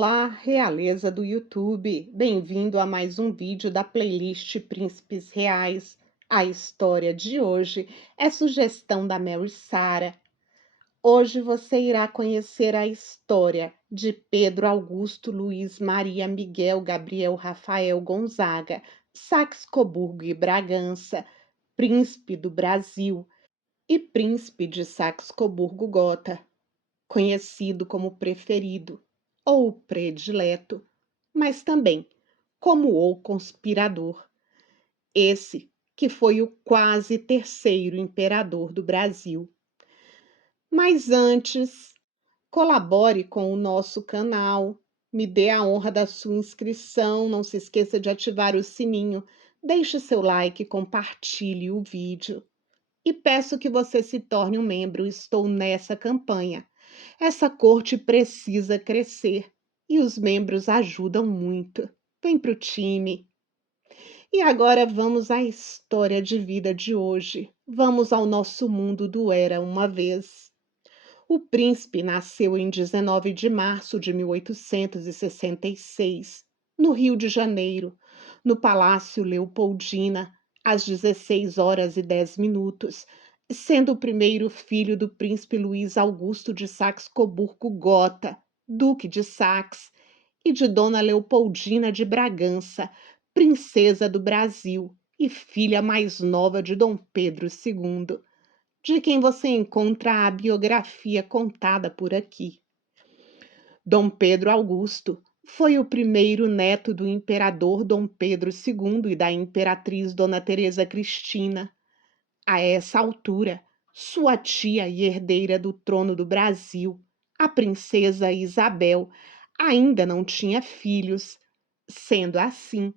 Olá, realeza do YouTube! Bem-vindo a mais um vídeo da playlist Príncipes Reais. A história de hoje é sugestão da Mary Sara. Hoje você irá conhecer a história de Pedro Augusto Luiz Maria Miguel Gabriel Rafael Gonzaga, Saxe-Coburgo e Bragança, príncipe do Brasil e príncipe de Saxe-Coburgo-Gotha, conhecido como preferido ou predileto, mas também como o conspirador, esse que foi o quase terceiro imperador do Brasil. Mas antes, colabore com o nosso canal, me dê a honra da sua inscrição, não se esqueça de ativar o sininho, deixe seu like, compartilhe o vídeo. E peço que você se torne um membro, estou nessa campanha. Essa corte precisa crescer e os membros ajudam muito. Vem para o time. E agora vamos à história de vida de hoje. Vamos ao nosso mundo do Era uma vez. O príncipe nasceu em 19 de março de 1866, no Rio de Janeiro, no Palácio Leopoldina, às 16h10, sendo o primeiro filho do príncipe Luís Augusto de Saxe-Coburgo-Gotha, duque de Saxe, e de Dona Leopoldina de Bragança, princesa do Brasil e filha mais nova de Dom Pedro II, de quem você encontra a biografia contada por aqui. Dom Pedro Augusto foi o primeiro neto do imperador Dom Pedro II e da imperatriz Dona Teresa Cristina. A essa altura, sua tia e herdeira do trono do Brasil, a princesa Isabel, ainda não tinha filhos. Sendo assim,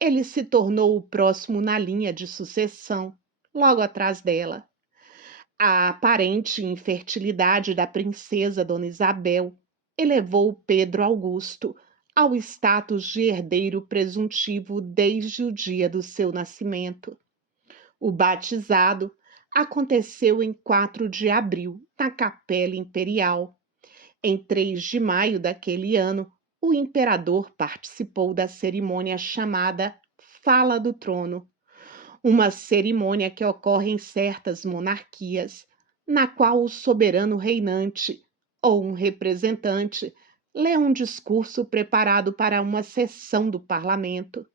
ele se tornou o próximo na linha de sucessão, logo atrás dela. A aparente infertilidade da princesa Dona Isabel elevou Pedro Augusto ao status de herdeiro presuntivo desde o dia do seu nascimento. O batizado aconteceu em 4 de abril, na Capela Imperial. Em 3 de maio daquele ano, o imperador participou da cerimônia chamada Fala do Trono, uma cerimônia que ocorre em certas monarquias, na qual o soberano reinante ou um representante lê um discurso preparado para uma sessão do parlamento.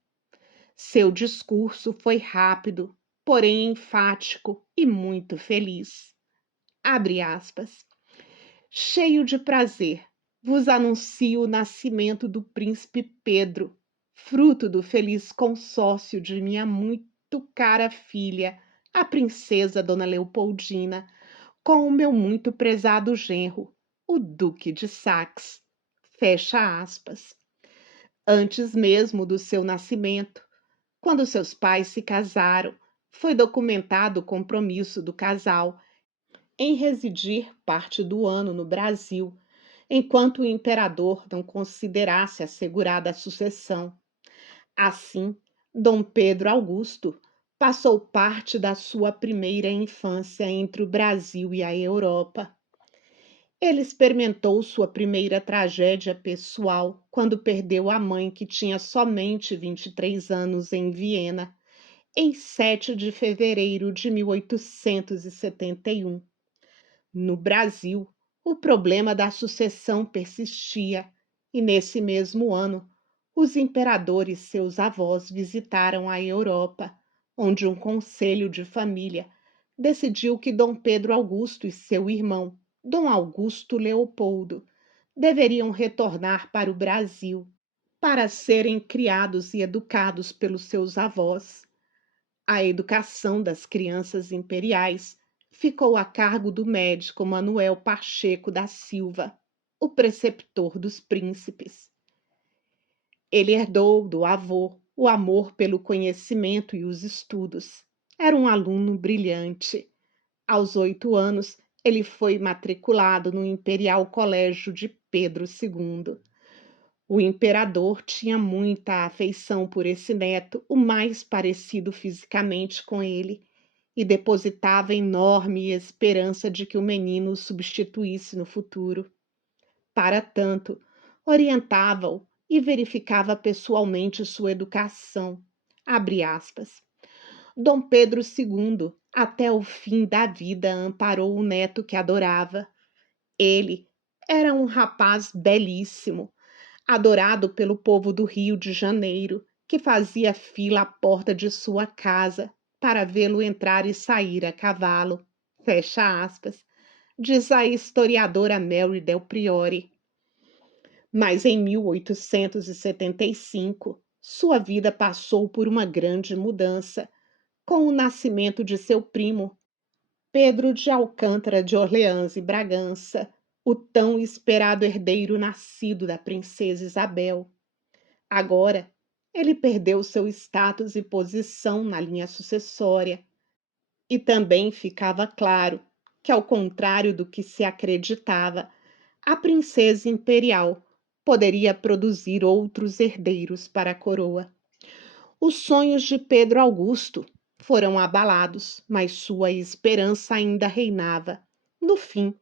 Seu discurso foi rápido, porém enfático e muito feliz. Abre aspas. Cheio de prazer, vos anuncio o nascimento do príncipe Pedro, fruto do feliz consórcio de minha muito cara filha, a princesa Dona Leopoldina, com o meu muito prezado genro, o Duque de Saxe. Fecha aspas. Antes mesmo do seu nascimento, quando seus pais se casaram, foi documentado o compromisso do casal em residir parte do ano no Brasil, enquanto o imperador não considerasse assegurada a sucessão. Assim, Dom Pedro Augusto passou parte da sua primeira infância entre o Brasil e a Europa. Ele experimentou sua primeira tragédia pessoal quando perdeu a mãe, que tinha somente 23 anos, em Viena, em 7 de fevereiro de 1871. No Brasil, o problema da sucessão persistia, e nesse mesmo ano, os imperadores, seus avós, visitaram a Europa, onde um conselho de família decidiu que Dom Pedro Augusto e seu irmão, Dom Augusto Leopoldo, deveriam retornar para o Brasil para serem criados e educados pelos seus avós. A educação das crianças imperiais ficou a cargo do médico Manuel Pacheco da Silva, o preceptor dos príncipes. Ele herdou do avô o amor pelo conhecimento e os estudos. Era um aluno brilhante. Aos 8 anos, ele foi matriculado no Imperial Colégio de Pedro II. O imperador tinha muita afeição por esse neto, o mais parecido fisicamente com ele, e depositava enorme esperança de que o menino o substituísse no futuro. Para tanto, orientava-o e verificava pessoalmente sua educação. Abre aspas. Dom Pedro II, até o fim da vida, amparou o neto que adorava. Ele era um rapaz belíssimo, adorado pelo povo do Rio de Janeiro, que fazia fila à porta de sua casa para vê-lo entrar e sair a cavalo. Fecha aspas, diz a historiadora Mary Del Priore. Mas em 1875, sua vida passou por uma grande mudança, com o nascimento de seu primo, Pedro de Alcântara de Orleans e Bragança, o tão esperado herdeiro nascido da princesa Isabel. Agora, ele perdeu seu status e posição na linha sucessória, e também ficava claro que, ao contrário do que se acreditava, a princesa imperial poderia produzir outros herdeiros para a coroa. Os sonhos de Pedro Augusto foram abalados, mas sua esperança ainda reinava. No fim,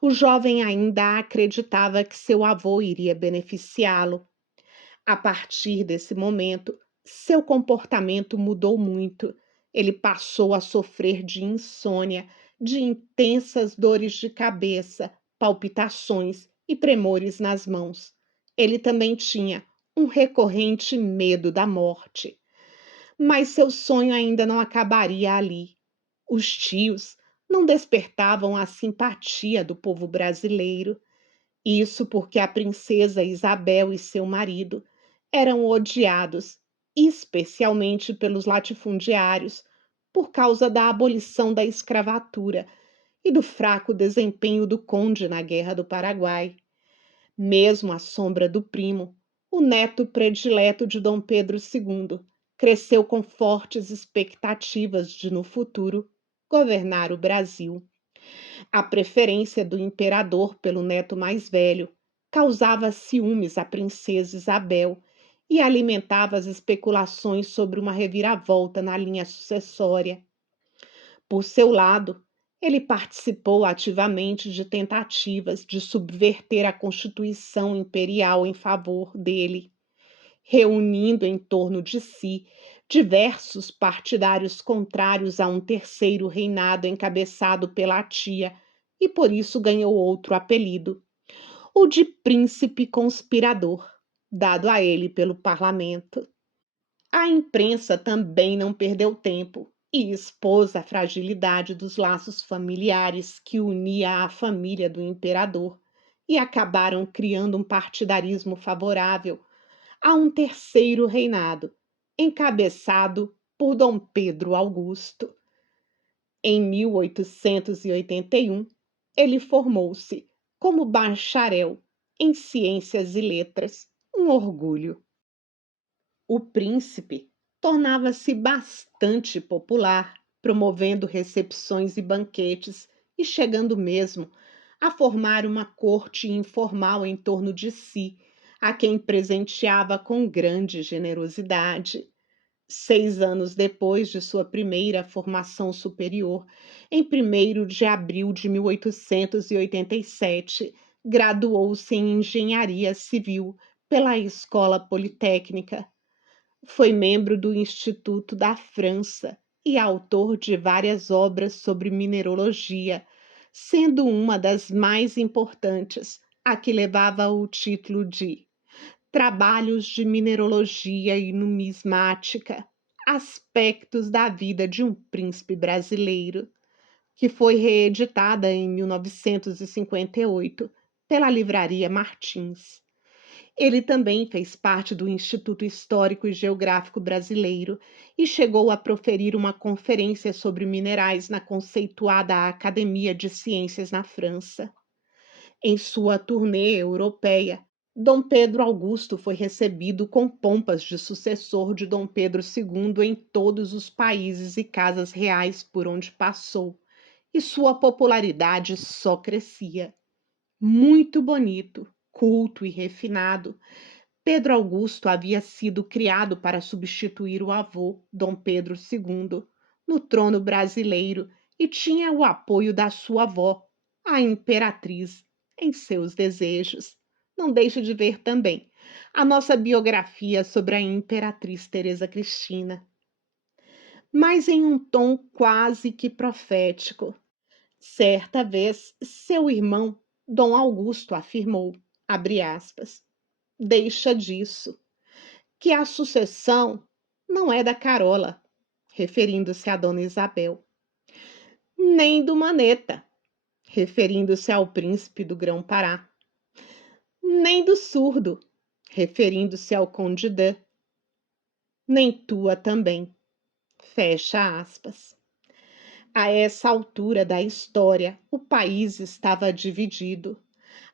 o jovem ainda acreditava que seu avô iria beneficiá-lo. A partir desse momento, seu comportamento mudou muito. Ele passou a sofrer de insônia, de intensas dores de cabeça, palpitações e tremores nas mãos. Ele também tinha um recorrente medo da morte. Mas seu sonho ainda não acabaria ali. Os tios não despertavam a simpatia do povo brasileiro. Isso porque a princesa Isabel e seu marido eram odiados, especialmente pelos latifundiários, por causa da abolição da escravatura e do fraco desempenho do conde na Guerra do Paraguai. Mesmo à sombra do primo, o neto predileto de Dom Pedro II cresceu com fortes expectativas de, no futuro, governar o Brasil. A preferência do imperador pelo neto mais velho causava ciúmes à princesa Isabel e alimentava as especulações sobre uma reviravolta na linha sucessória. Por seu lado, ele participou ativamente de tentativas de subverter a Constituição Imperial em favor dele, reunindo em torno de si diversos partidários contrários a um terceiro reinado encabeçado pela tia, e por isso ganhou outro apelido, o de Príncipe Conspirador, dado a ele pelo parlamento. A imprensa também não perdeu tempo e expôs a fragilidade dos laços familiares que unia a família do imperador e acabaram criando um partidarismo favorável a um terceiro reinado, encabeçado por Dom Pedro Augusto. Em 1881, ele formou-se como bacharel em Ciências e Letras, um orgulho. O príncipe tornava-se bastante popular, promovendo recepções e banquetes e chegando mesmo a formar uma corte informal em torno de si, a quem presenteava com grande generosidade. 6 anos depois de sua primeira formação superior, em 1º de abril de 1887, graduou-se em Engenharia Civil pela Escola Politécnica. Foi membro do Instituto da França e autor de várias obras sobre mineralogia, sendo uma das mais importantes a que levava o título de Trabalhos de Mineralogia e Numismática, Aspectos da Vida de um Príncipe Brasileiro, que foi reeditada em 1958 pela Livraria Martins. Ele também fez parte do Instituto Histórico e Geográfico Brasileiro e chegou a proferir uma conferência sobre minerais na conceituada Academia de Ciências na França. Em sua turnê europeia, Dom Pedro Augusto foi recebido com pompas de sucessor de Dom Pedro II em todos os países e casas reais por onde passou, e sua popularidade só crescia. Muito bonito, culto e refinado, Pedro Augusto havia sido criado para substituir o avô, Dom Pedro II, no trono brasileiro e tinha o apoio da sua avó, a imperatriz, em seus desejos. não deixe de ver também a nossa biografia sobre a imperatriz Teresa Cristina, mas em um tom quase que profético. Certa vez, seu irmão, Dom Augusto, afirmou, abre aspas, deixa disso, que a sucessão não é da Carola, referindo-se a Dona Isabel, nem do Maneta, referindo-se ao príncipe do Grão-Pará, nem do surdo, referindo-se ao Conde de, nem tua também. Fecha aspas. A essa altura da história, o país estava dividido.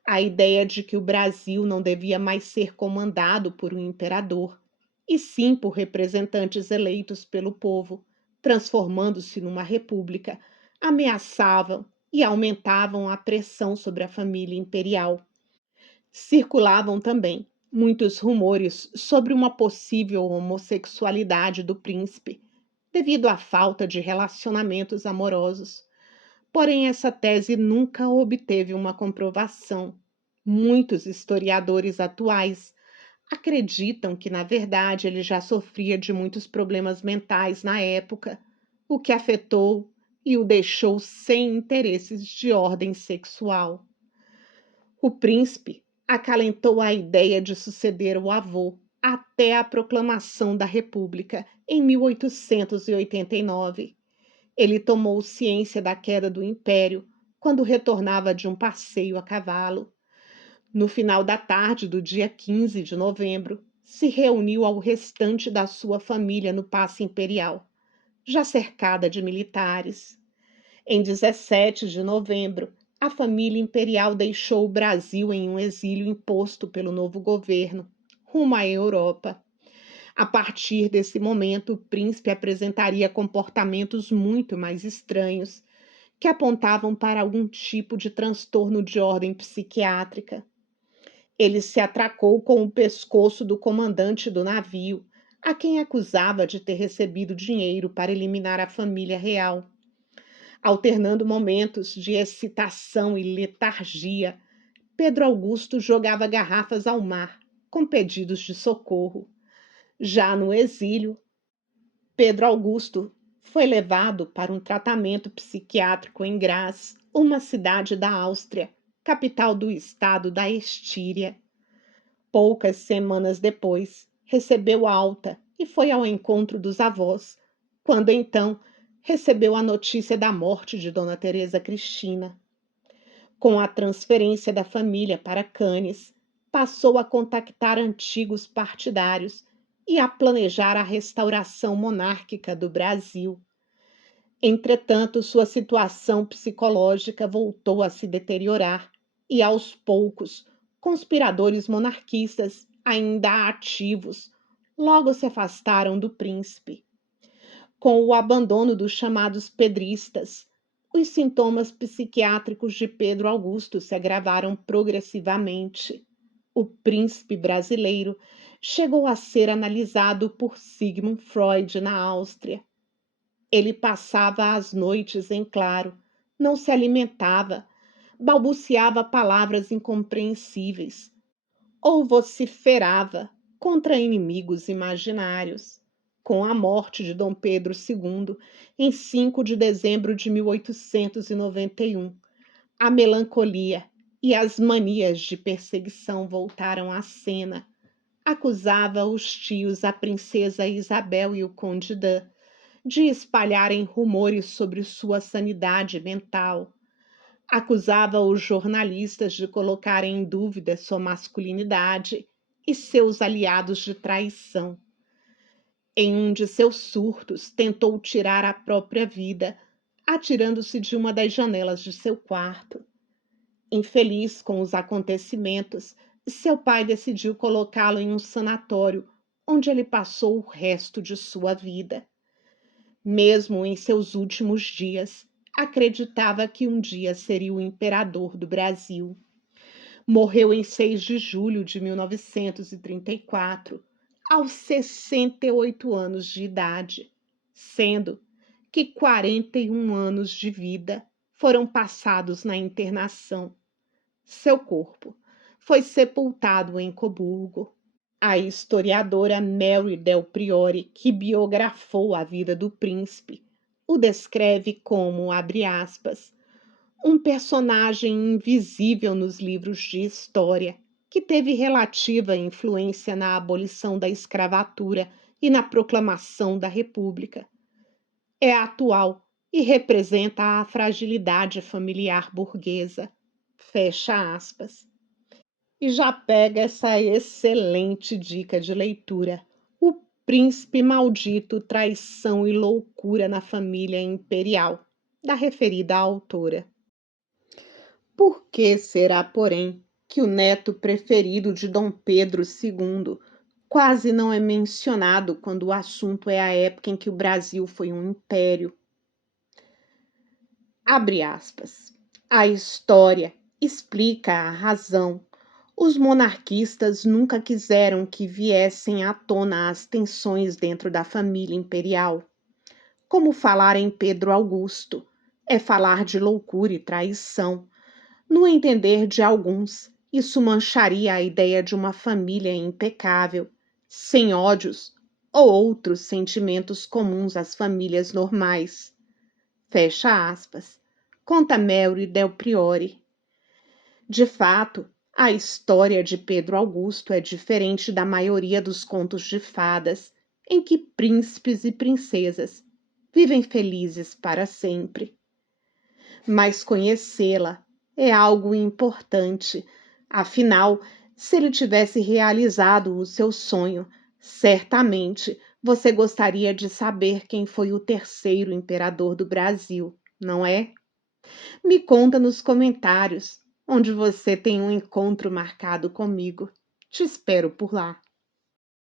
A ideia de que o Brasil não devia mais ser comandado por um imperador, e sim por representantes eleitos pelo povo, transformando-se numa república, ameaçavam e aumentavam a pressão sobre a família imperial. Circulavam também muitos rumores sobre uma possível homossexualidade do príncipe, devido à falta de relacionamentos amorosos. Porém, essa tese nunca obteve uma comprovação. Muitos historiadores atuais acreditam que, na verdade, ele já sofria de muitos problemas mentais na época, o que afetou e o deixou sem interesses de ordem sexual. O príncipe acalentou a ideia de suceder o avô até a proclamação da República em 1889. Ele tomou ciência da queda do império quando retornava de um passeio a cavalo. No final da tarde do dia 15 de novembro, se reuniu ao restante da sua família no Paço Imperial, já cercada de militares. Em 17 de novembro, a família imperial deixou o Brasil em um exílio imposto pelo novo governo, rumo à Europa. A partir desse momento, o príncipe apresentaria comportamentos muito mais estranhos, que apontavam para algum tipo de transtorno de ordem psiquiátrica. Ele se atracou com o pescoço do comandante do navio, a quem acusava de ter recebido dinheiro para eliminar a família real. Alternando momentos de excitação e letargia, Pedro Augusto jogava garrafas ao mar, com pedidos de socorro. Já no exílio, Pedro Augusto foi levado para um tratamento psiquiátrico em Graz, uma cidade da Áustria, capital do estado da Estíria. Poucas semanas depois, recebeu alta e foi ao encontro dos avós, quando então recebeu a notícia da morte de Dona Teresa Cristina. Com a transferência da família para Cannes, passou a contactar antigos partidários e a planejar a restauração monárquica do Brasil. Entretanto, sua situação psicológica voltou a se deteriorar e, aos poucos, conspiradores monarquistas, ainda ativos, logo se afastaram do príncipe. Com o abandono dos chamados pedristas, os sintomas psiquiátricos de Pedro Augusto se agravaram progressivamente. O príncipe brasileiro chegou a ser analisado por Sigmund Freud na Áustria. Ele passava as noites em claro, não se alimentava, balbuciava palavras incompreensíveis ou vociferava contra inimigos imaginários. Com a morte de Dom Pedro II, em 5 de dezembro de 1891, a melancolia e as manias de perseguição voltaram à cena. Acusava os tios, a princesa Isabel e o conde de espalharem rumores sobre sua sanidade mental. Acusava os jornalistas de colocarem em dúvida sua masculinidade e seus aliados de traição. Em um de seus surtos, tentou tirar a própria vida, atirando-se de uma das janelas de seu quarto. Infeliz com os acontecimentos, seu pai decidiu colocá-lo em um sanatório, onde ele passou o resto de sua vida. Mesmo em seus últimos dias, acreditava que um dia seria o imperador do Brasil. Morreu em 6 de julho de 1934, aos 68 anos de idade, sendo que 41 anos de vida foram passados na internação. Seu corpo foi sepultado em Coburgo. A historiadora Mary Del Priore, que biografou a vida do príncipe, o descreve como, abre aspas, um personagem invisível nos livros de história, que teve relativa influência na abolição da escravatura e na proclamação da República. É atual e representa a fragilidade familiar burguesa. Fecha aspas. E já pega essa excelente dica de leitura. O Príncipe Maldito, Traição e Loucura na Família Imperial, da referida autora. Por que será, porém, que o neto preferido de Dom Pedro II quase não é mencionado quando o assunto é a época em que o Brasil foi um império? Abre aspas. A história explica a razão. Os monarquistas nunca quiseram que viessem à tona as tensões dentro da família imperial. Como falar em Pedro Augusto é falar de loucura e traição. No entender de alguns, isso mancharia a ideia de uma família impecável, sem ódios ou outros sentimentos comuns às famílias normais. Fecha aspas. Conta Mary Del Priore. De fato, a história de Pedro Augusto é diferente da maioria dos contos de fadas, em que príncipes e princesas vivem felizes para sempre. Mas conhecê-la é algo importante. Afinal, se ele tivesse realizado o seu sonho, certamente você gostaria de saber quem foi o terceiro imperador do Brasil, não é? Me conta nos comentários onde você tem um encontro marcado comigo. Te espero por lá.